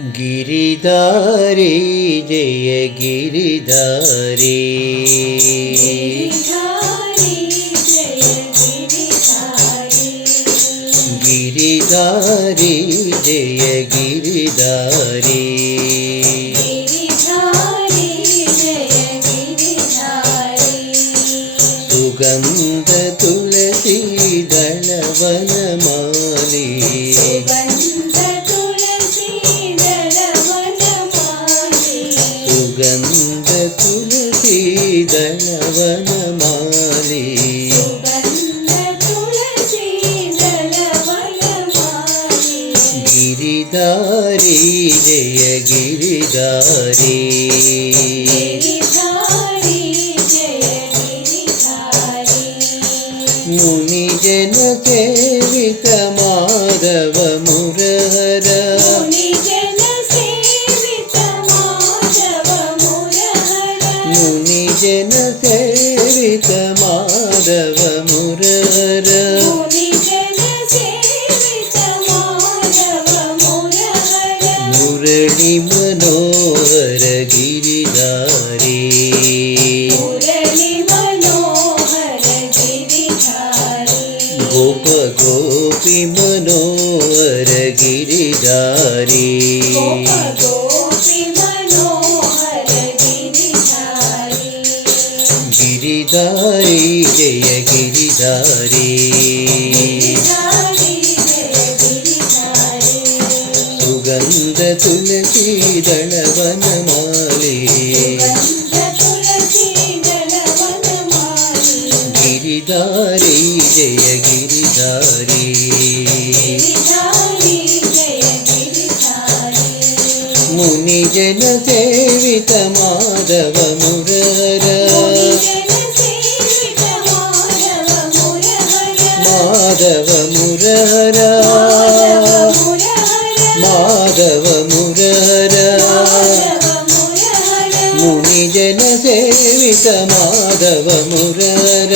गिरिधारी जय गिरिधारी गिरिधारी जय गिरिधारी सुगंध तुलसी दलवनमाली सुगंध तुलसी दलवनमाली गिरिधारी जय गिरिधारी मुनिजन सेवित माधव मुरहर मुनिजन सेवित माधव मुरहर मुरली मनोहर गिरिधारी गोप गोपी मनोहर गिरिधारी गिरिधारी जय गिरिधारी सुगंध तुलसी दलवनमाली गिरिधारी जय गिरिधारी मुनिजन सेवित माधव मुरहर माधव मुरहर माधव मुरहर मुनिजन सेवित माधव मुरहर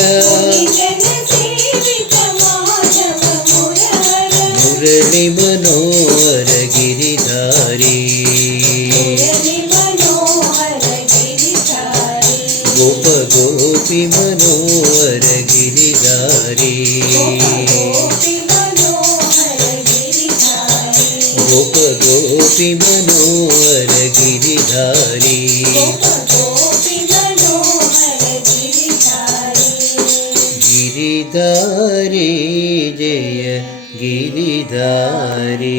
मुरली मनोहर गिरिधारी गोप गोपी मनोहर गिरिधारी गोप गोपी मनोहर गिरिधारी गिरिधारी जय गिरिधारी।